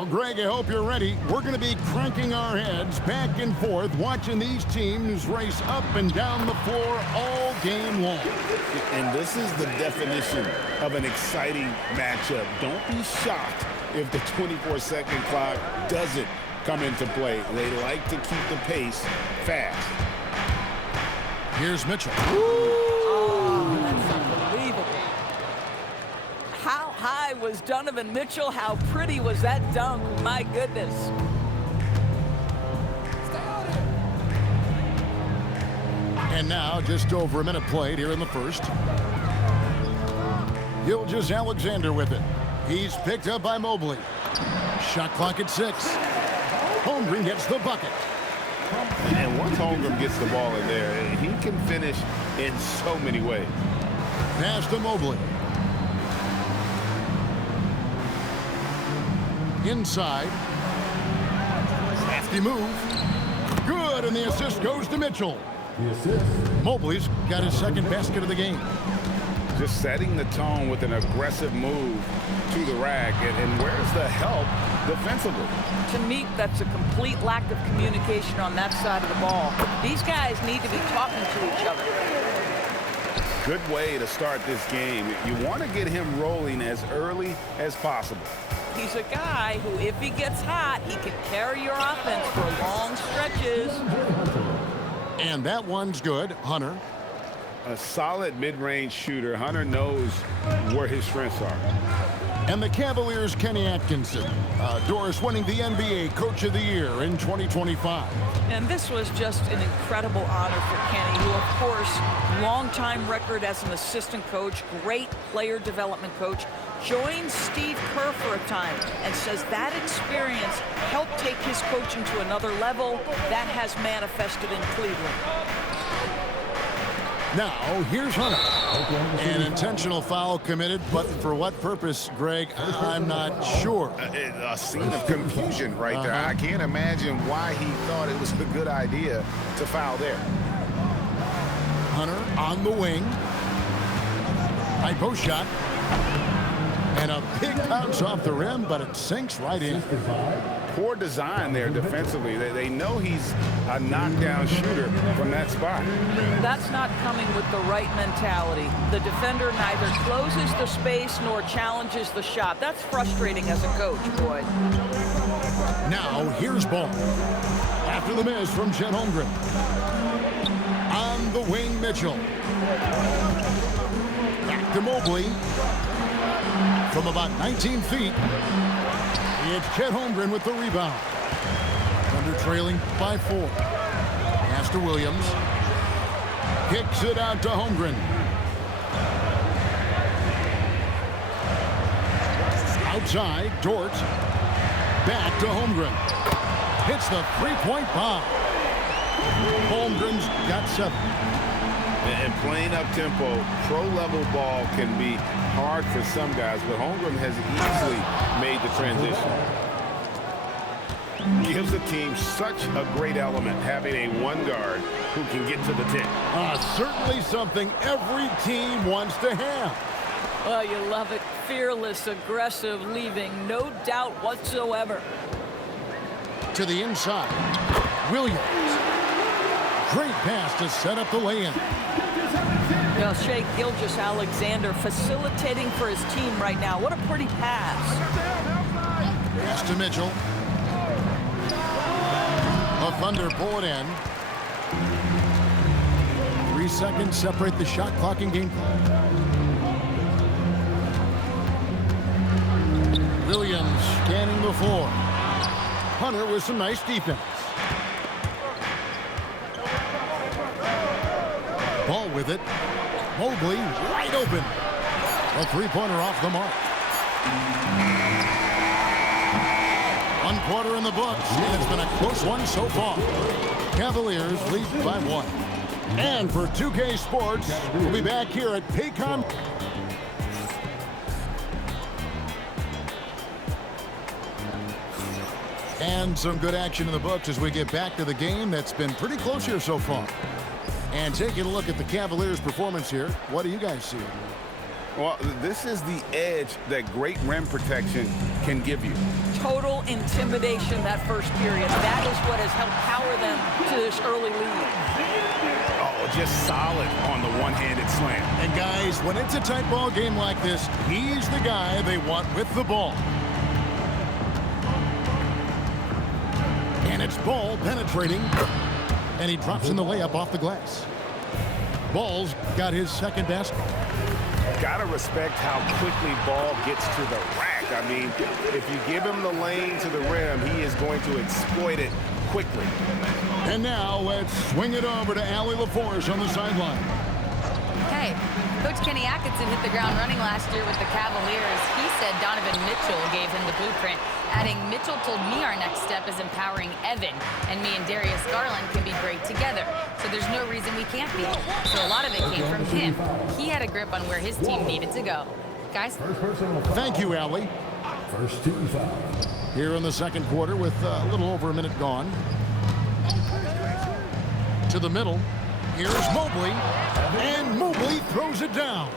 Well, Greg, I hope you're ready. We're going to be cranking our heads back and forth, watching these teams race up and down the floor all game long. And this is the definition of an exciting matchup. Don't be shocked if the 24-second clock doesn't come into play. They like to keep the pace fast. Here's Mitchell. Oh, that's unbelievable. How high was Donovan Mitchell? How pretty was that dunk? My goodness. And now, just over a minute played here in the first. Gilgeous-Alexander with it. He's picked up by Mobley. Shot clock at 6. Holmgren gets the bucket. And once Holmgren gets the ball in there, he can finish in so many ways. Pass to Mobley. Inside. Crafty move. Good, and the assist goes to Mitchell. Mobley's got his second basket of the game. Just setting the tone with an aggressive move to the rack. And where's the help defensively? To me, that's a complete lack of communication on that side of the ball. These guys need to be talking to each other. Good way to start this game. You want to get him rolling as early as possible. He's a guy who, if he gets hot, he can carry your offense for long stretches. And that one's good. Hunter. A solid mid-range shooter. Hunter knows where his strengths are. And the Cavaliers' Kenny Atkinson. Doris winning the NBA Coach of the Year in 2025. And this was just an incredible honor for Kenny, who, of course, long-time record as an assistant coach, great player development coach, joined Steve Kerr for a time and says that experience helped take his coaching to another level. That has manifested in Cleveland. Now, here's Hunter. An intentional foul committed, but for what purpose, Greg, I'm not sure. A scene of confusion right there. I can't imagine why he thought it was a good idea to foul there. Hunter on the wing. High post shot. And a big bounce off the rim, but it sinks right in. Poor design there defensively. They know he's a knockdown shooter from that spot. That's not coming with the right mentality. The defender neither closes the space nor challenges the shot. That's frustrating as a coach, boy. Now, here's Ball. After the miss from Chet Holmgren. On the wing, Mitchell. Back to Mobley. From about 19 feet, it's Chet Holmgren with the rebound. Thunder trailing by 4. Pass to Williams. Kicks it out to Holmgren. Outside, Dort. Back to Holmgren. Hits the three-point bomb. Holmgren's got 7. And playing up-tempo, pro-level ball can be hard for some guys, but Holmgren has easily made the transition. Gives the team such a great element, having a one guard who can get to the tip. Certainly something every team wants to have. Oh, you love it. Fearless, aggressive, leaving no doubt whatsoever. To the inside. Williams. Great pass to set up the lay-in. Well, Shai Gilgeous-Alexander facilitating for his team right now. What a pretty pass. Pass to Mitchell. The Thunder pull it in. 3 seconds separate the shot clock and game clock. Williams scanning the floor. Hunter with some nice defense. Ball with it. Mobley wide open. A three-pointer off the mark. 1 quarter in the books, and it's been a close one so far. Cavaliers lead by 1. And for 2K Sports, we'll be back here at Paycom. And some good action in the books as we get back to the game that's been pretty close here so far. And taking a look at the Cavaliers' performance here, what do you guys see? Well, this is the edge that great rim protection can give you. Total intimidation that first period. That is what has helped power them to this early lead. Oh, just solid on the one-handed slam. And guys, when it's a tight ball game like this, he's the guy they want with the ball. And it's Ball penetrating. And he drops in the layup off the glass. Ball's got his second basket. Gotta respect how quickly Ball gets to the rack. I mean, if you give him the lane to the rim, he is going to exploit it quickly. And now let's swing it over to Allie LaForce on the sideline. Hey, Coach Kenny Atkinson hit the ground running last year with the Cavaliers. He said Donovan Mitchell gave him the blueprint, adding, Mitchell told me our next step is empowering Evan, and me and Darius Garland can be great together. So there's no reason we can't be. So a lot of it came from him. He had a grip on where his team needed to go. Guys? Thank you, Allie. First team foul. Here in the second quarter with a little over a minute gone. To the middle. Here's Mobley. And Mobley throws it down.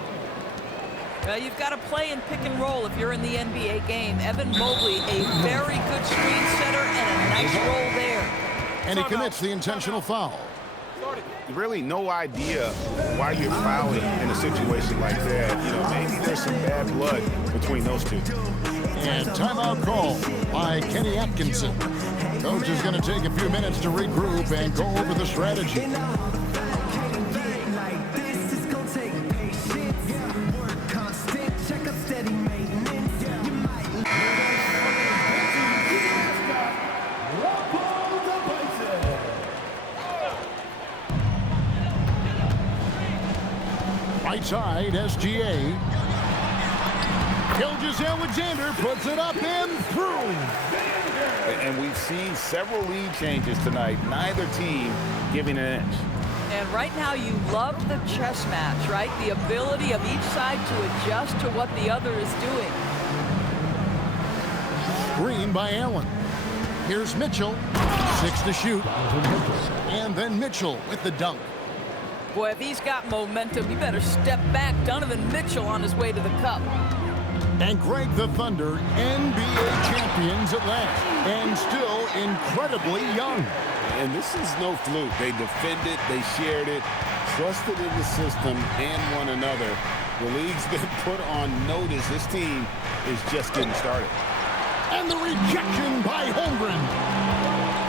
Well, you've got to play in pick and roll if you're in the NBA game. Evan Mobley, a very good screen setter and a nice roll there. And he commits the intentional foul. Really no idea why you're fouling in a situation like that. You know, maybe there's some bad blood between those two. And timeout call by Kenny Atkinson. Coach is going to take a few minutes to regroup and go over the strategy. Right side, SGA. Gilgeous-Alexander puts it up and through. And we've seen several lead changes tonight. Neither team giving an inch. And right now you love the chess match, right? The ability of each side to adjust to what the other is doing. Screen by Allen. Here's Mitchell. 6 to shoot. And then Mitchell with the dunk. Boy, if he's got momentum, you better step back. Donovan Mitchell on his way to the cup. And Greg, the Thunder, NBA champions at last. And still incredibly young. And this is no fluke. They defended, they shared it, trusted in the system and one another. The league's been put on notice. This team is just getting started. And the rejection by Holmgren.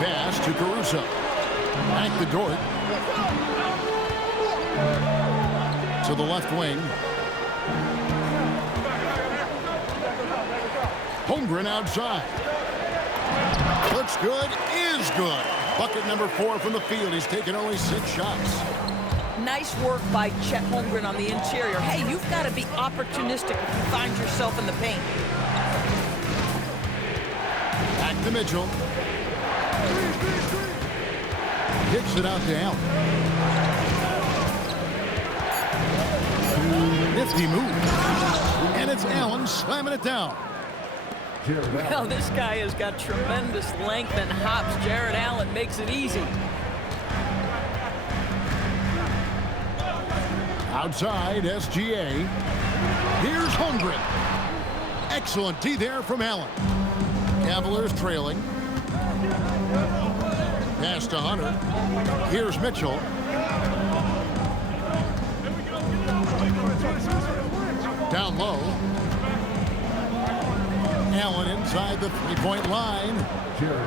Pass to Caruso. Back to Dort. To the left wing. Holmgren outside. Looks good, is good. Bucket number 4 from the field. He's taken only 6 shots. Nice work by Chet Holmgren on the interior. Hey, you've got to be opportunistic if you find yourself in the paint. Back to Mitchell. Kicks it out to Allen. Nifty move. And it's Allen slamming it down. Well, this guy has got tremendous length and hops. Jared Allen makes it easy. Outside, SGA. Here's Holmgren. Excellent D there from Allen. Cavaliers trailing. Pass to Hunter. Here's Mitchell. Down low. Allen inside the three-point line.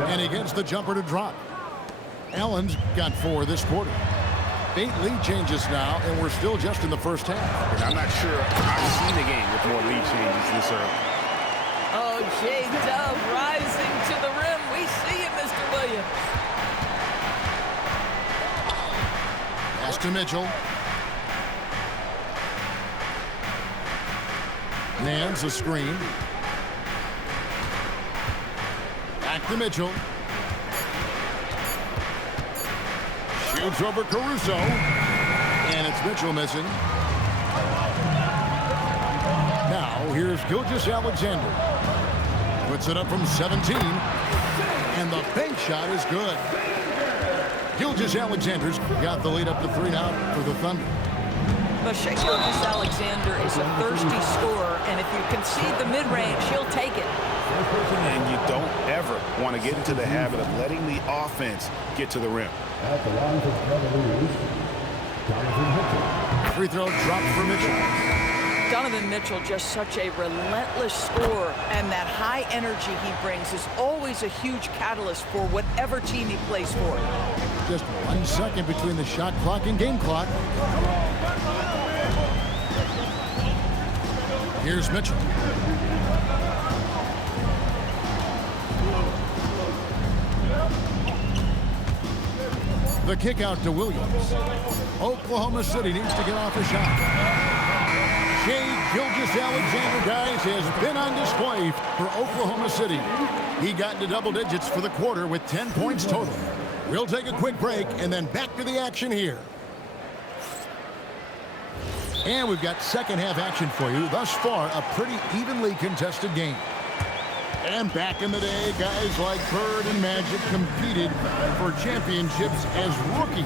And he gets the jumper to drop. Allen's got 4 this quarter. 8 lead changes now, and we're still just in the first half. And I'm not sure I've seen a game with more lead changes this early. Oh, J-Dub rising to the rim. We see you, Mr. Williams. Pass to Mitchell. Nance a screen. Back to Mitchell. Shoots over Caruso. And it's Mitchell missing. Now here's Gilgeous-Alexander. Puts it up from 17. And the bank shot is good. Gilgeous-Alexander's got the lead up to 3 now for the Thunder. But Shai Gilgeous-Alexander is a thirsty scorer, and if you concede the mid-range, he'll take it. And you don't ever want to get into the habit of letting the offense get to the rim. At the line for the Cavaliers, Donovan Mitchell. Free throw dropped for Mitchell. Donovan Mitchell, just such a relentless scorer, and that high energy he brings is always a huge catalyst for whatever team he plays for. Just 1 second between the shot clock and game clock. Here's Mitchell. The kick out to Williams. Oklahoma City needs to get off a shot. Shai Gilgeous-Alexander, guys, has been on display for Oklahoma City. He got into double digits for the quarter with 10 points total. We'll take a quick break and then back to the action here. And we've got second half action for you. Thus far, a pretty evenly contested game. And back in the day, guys like Bird and Magic competed for championships as rookies.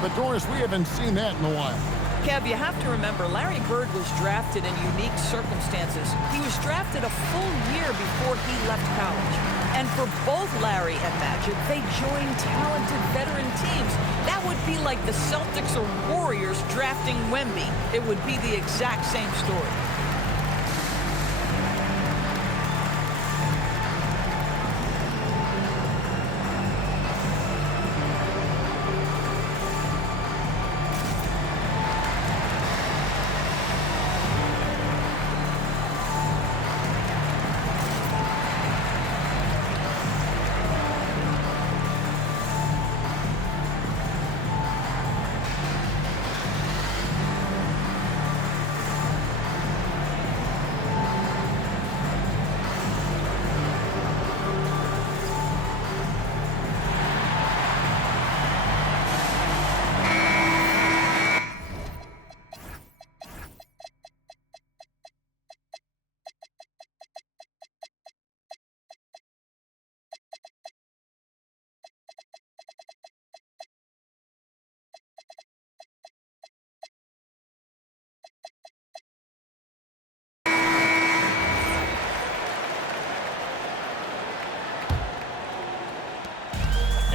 But Doris, we haven't seen that in a while. Kev, you have to remember, Larry Bird was drafted in unique circumstances. He was drafted a full year before he left college. And for both Larry and Magic, they joined talented veteran teams. That would be like the Celtics or Warriors drafting Wemby. It would be the exact same story.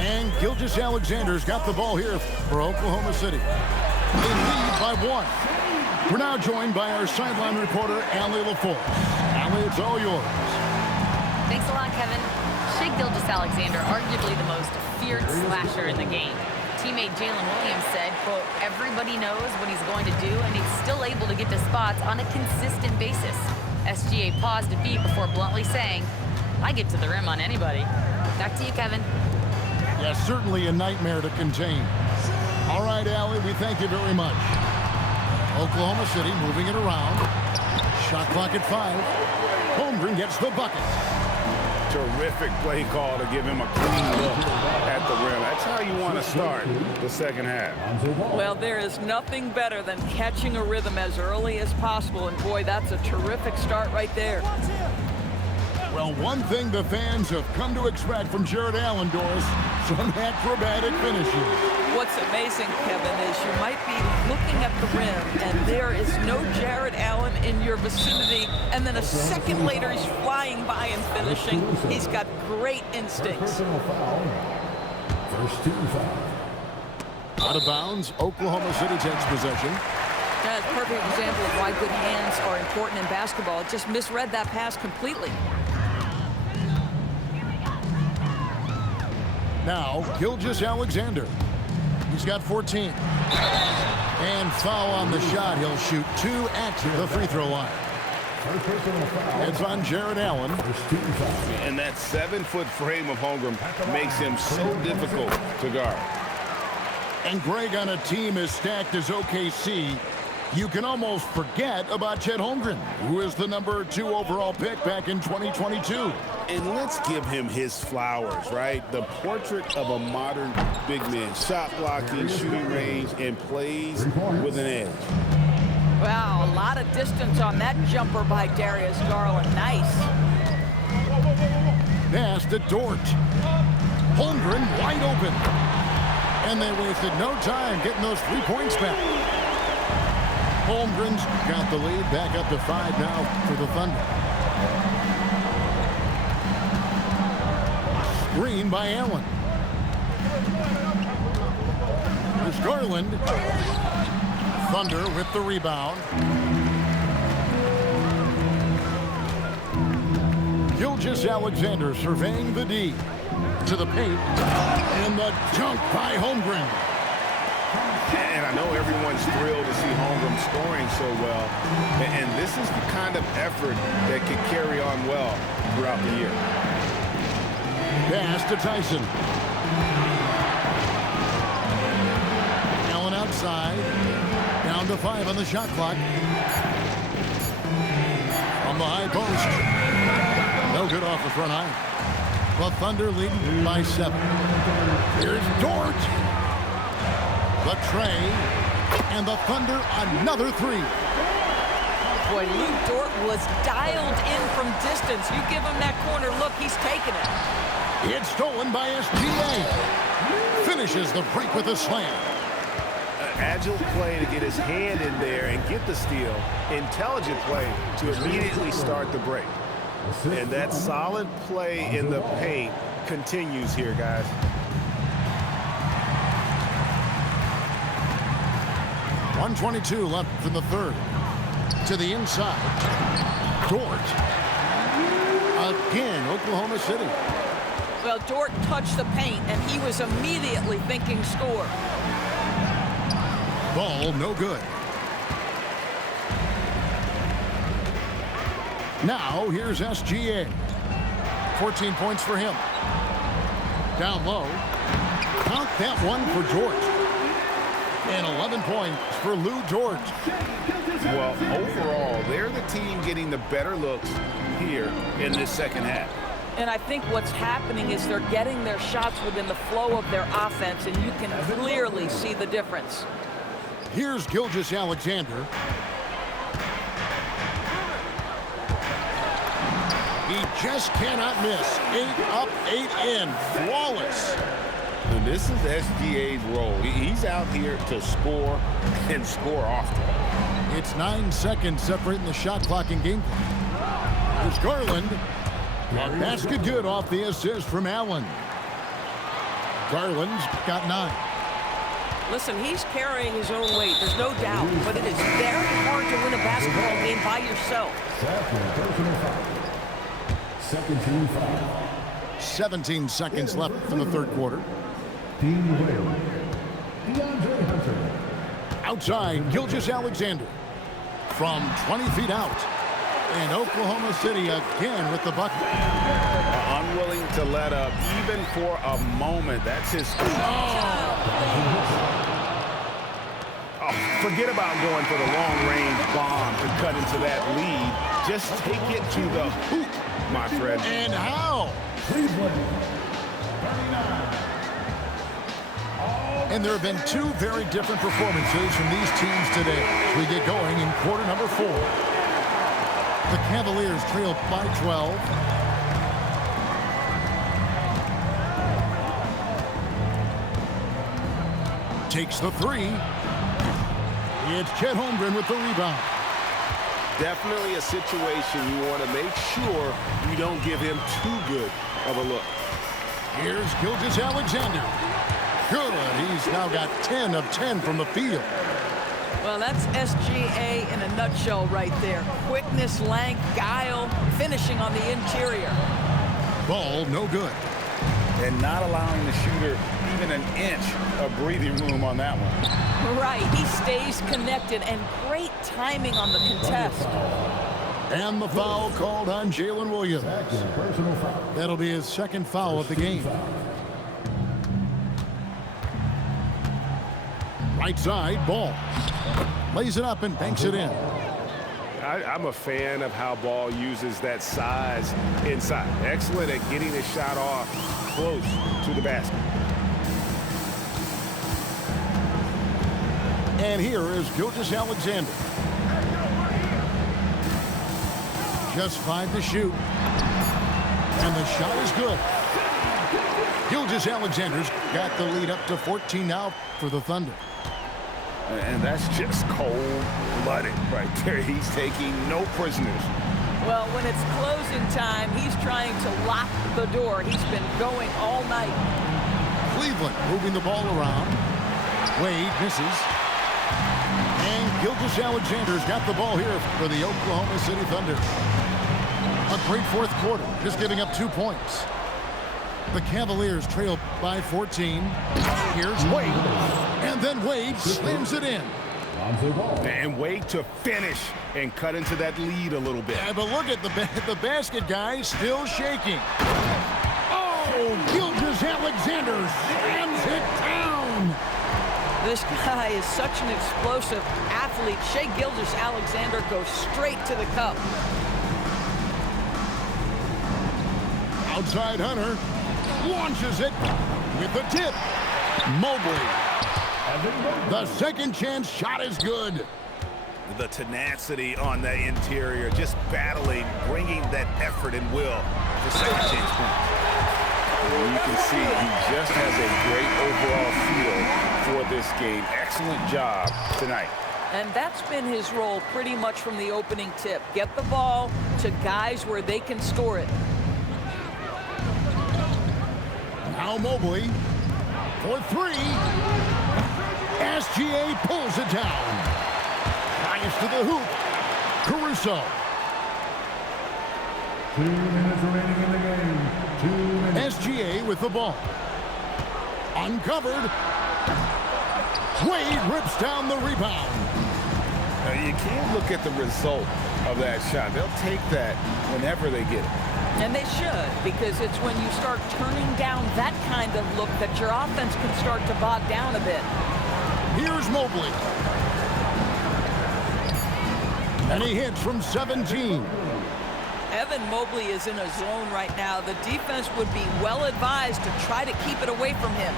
And Gilgeous-Alexander's got the ball here for Oklahoma City. They lead by 1. We're now joined by our sideline reporter, Allie LaForce. Allie, it's all yours. Thanks a lot, Kevin. Shai Gilgeous-Alexander, arguably the most feared slasher in the game. Teammate Jalen Williams said, quote, everybody knows what he's going to do, and he's still able to get to spots on a consistent basis. SGA paused a beat before bluntly saying, I get to the rim on anybody. Back to you, Kevin. Yeah, certainly a nightmare to contain. All right, Allie, we thank you very much. Oklahoma City moving it around. Shot clock at 5. Holmgren gets the bucket. Terrific play call to give him a clean look at the rim. That's how you want to start the second half. Well, there is nothing better than catching a rhythm as early as possible, and boy, that's a terrific start right there. Well, one thing the fans have come to expect from Jarrett Allen, Doris, some acrobatic finishes. What's amazing, Kevin, is you might be looking at the rim, and there is no Jarrett Allen in your vicinity, and then a second later he's flying by and finishing. He's got great instincts. Personal foul. First team foul. Out of bounds, Oklahoma City takes possession. That's a perfect example of why good hands are important in basketball. It just misread that pass completely. Now, Gilgeous-Alexander. He's got 14. And foul on the shot. He'll shoot 2 at the free throw line. It's on Jarrett Allen. And that 7-foot frame of Holmgren makes him so difficult to guard. And Greg, on a team as stacked as OKC, you can almost forget about Chet Holmgren, who is the number 2 overall pick back in 2022. And let's give him his flowers, right? The portrait of a modern big man. Shot blocking, shooting range, and plays with an edge. Wow, a lot of distance on that jumper by Darius Garland. Nice. Pass to Dort. Holmgren wide open. And they wasted no time getting those 3 points back. Holmgren's got the lead back up to 5 now for the Thunder. Screen by Allen. Here's Garland. Thunder with the rebound. Gilgeous-Alexander surveying the D. To the paint. And the dunk by Holmgren. And I know everyone's thrilled to see Holmgren scoring so well. And this is the kind of effort that can carry on well throughout the year. Pass to Tyson. Allen outside. Down to 5 on the shot clock. From the high post. No good off the front iron. The Thunder leading by 7. Here's Dort. The tray. And the Thunder another 3. Boy, Lou Dort was dialed in from distance. You give him that corner look, he's taking it. It's stolen by SGA. Finishes the break with a slam. Agile play to get his hand in there and get the steal. Intelligent play to immediately start the break. And that solid play in the paint continues here, guys. .122 left in the third. To the inside. Dort. Again, Oklahoma City. Well, Dort touched the paint, and he was immediately thinking score. Ball no good. Now here's SGA. 14 points for him. Down low. Count that one for George. And 11 points for Lou George. Well, overall, they're the team getting the better looks here in this second half. And I think what's happening is they're getting their shots within the flow of their offense, and you can clearly see the difference. Here's Gilgeous-Alexander. He just cannot miss. 8 up, 8 in. Flawless. And this is SGA's role. He's out here to score and score often. It's 9 seconds separating the shot clock and game clock. Here's Garland. Basket good off the assist from Allen. Garland's got 9. Listen, he's carrying his own weight, there's no doubt, but it is very hard to win a basketball game by yourself. Second team foul. 17 seconds left in the third quarter. Team Wales. DeAndre Hunter. Outside, Gilgeous-Alexander. From 20 feet out. And Oklahoma City again with the bucket. Unwilling to let up even for a moment. That's his forget about going for the long-range bomb to cut into that lead. Just take it to the hoop, my friend. And how? And there have been 2 very different performances from these teams today as we get going in quarter number 4. The Cavaliers trail by 12. Takes the 3. It's Chet Holmgren with the rebound. Definitely a situation you want to make sure you don't give him too good of a look. Here's Gilgeous-Alexander. Good. He's now got 10 of 10 from the field. Well, that's SGA in a nutshell right there. Quickness, length, guile, finishing on the interior. Ball no good. And not allowing the shooter even an inch of breathing room on that one. Right, he stays connected, and great timing on the contest. And the foul called on Jalen Williams. Personal foul. That'll be his second foul of the game. Right side, Ball. Lays it up and banks it in. I'm a fan of how Ball uses that size inside. Excellent at getting his shot off close to the basket. And here is Gilgeous-Alexander. Just 5 to shoot. And the shot is good. Gilgeous-Alexander's got the lead up to 14 now for the Thunder. And that's just cold-blooded right there. He's taking no prisoners. Well, when it's closing time, he's trying to lock the door. He's been going all night. Cleveland moving the ball around. Wade misses. And Gilgeous-Alexander's got the ball here for the Oklahoma City Thunder. A great fourth quarter, just giving up 2 points. The Cavaliers trail by 14. Here's Wade. And then Wade slams it in. And Wade to finish and cut into that lead a little bit. Yeah, but look at the basket guy still shaking. Oh, Gilgeous-Alexander slams it down. This guy is such an explosive athlete. Shai Gilgeous-Alexander goes straight to the cup. Outside Hunter launches it with the tip. Mobley. The second chance shot is good. The tenacity on the interior, just battling, bringing that effort and will for second chance points. You can see he just has a great overall feel for this game. Excellent job tonight. And that's been his role pretty much from the opening tip. Get the ball to guys where they can score it. Now Mobley for three. SGA pulls it down. Drives to the hoop. Caruso. 2 minutes remaining in the game. 2 minutes. SGA with the ball. Uncovered. Wade rips down the rebound. Now, you can't look at the result of that shot. They'll take that whenever they get it. And they should, because it's when you start turning down that kind of look that your offense can start to bog down a bit. Here's Mobley. And he hits from 17. Evan Mobley is in a zone right now. The defense would be well advised to try to keep it away from him.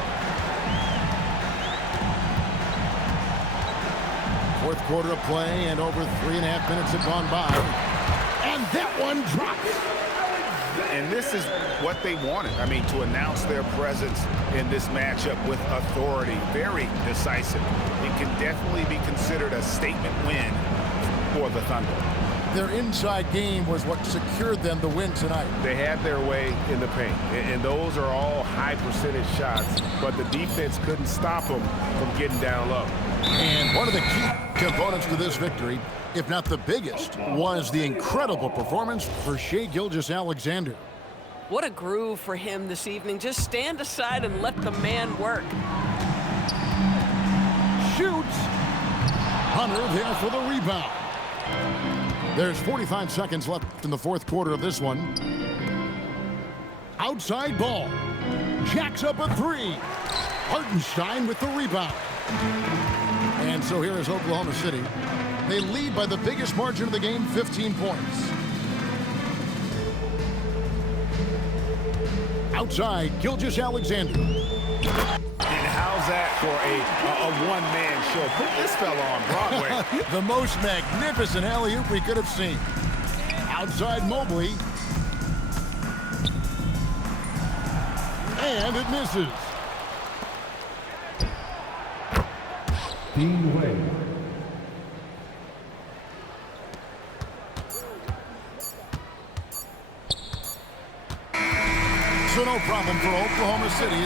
Fourth quarter of play, and over 3.5 minutes have gone by. And that one drops. And this is what they wanted. I mean, to announce their presence in this matchup with authority. Very decisive. It can definitely be considered a statement win for the Thunder. Their inside game was what secured them the win tonight. They had their way in the paint. And those are all high percentage shots. But the defense couldn't stop them from getting down low. And one of the key components to this victory, if not the biggest, was the incredible performance for Shai Gilgeous-Alexander. What a groove for him this evening. Just stand aside and let the man work. Shoots. Hunter there for the rebound. There's 45 seconds left in the fourth quarter of this one. Outside ball. Jacks up a three. Hartenstein with the rebound. And so here is Oklahoma City. They lead by the biggest margin of the game, 15 points. Outside, Gilgeous-Alexander. And how's that for a one-man show? Put this fella on Broadway. The most magnificent alley-oop we could have seen. Outside Mobley. And it misses. Dean Wade. So no problem for Oklahoma City.